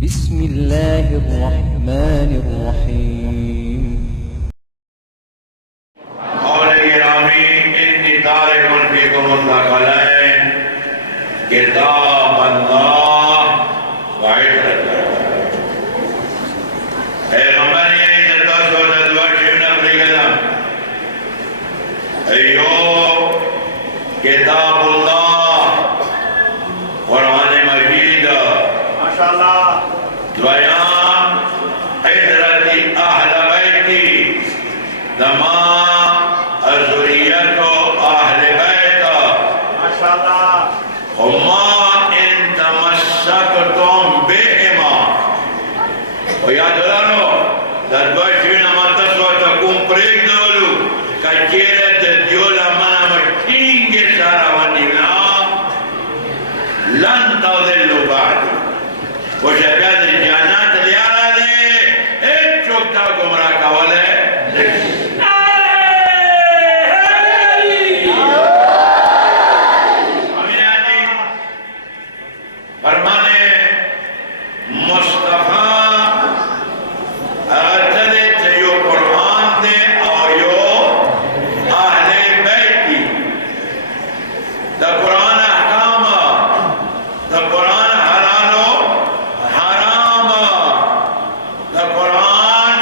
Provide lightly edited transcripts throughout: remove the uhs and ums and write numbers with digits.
بسم الله الرحمن الرحيم قول گرامی انی تارک فیکم الثقلین کتاب اللہ و عطرت پیغمبر یعنی دتا سوچ دوشن اپریگلم ایو کتاب اللہ قرآن مجید ماشاءاللہ دویان عطرت اہل بیتی دما ذریت و اہل بیت ماشاءاللہ ہما ان تمسکتم بہما و یاد رہو دردوشوین امتسو تکون پریگ دولو کچیرت دیولا منا مٹینگی سارا ونینا لن تضلو بعد و شبیاد جانات لیارا دے ایک چوکتا گمراہ کولے فرمانے مصطفیٰ ارتدے چیو قرآن دے آیو اہل بیتی دا قرآن احکام دا قرآن حلال و حرام دا قرآن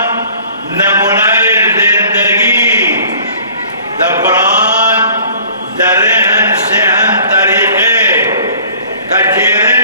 نمونہ زندگی دا قرآن درہن سہن طریقے کچیرے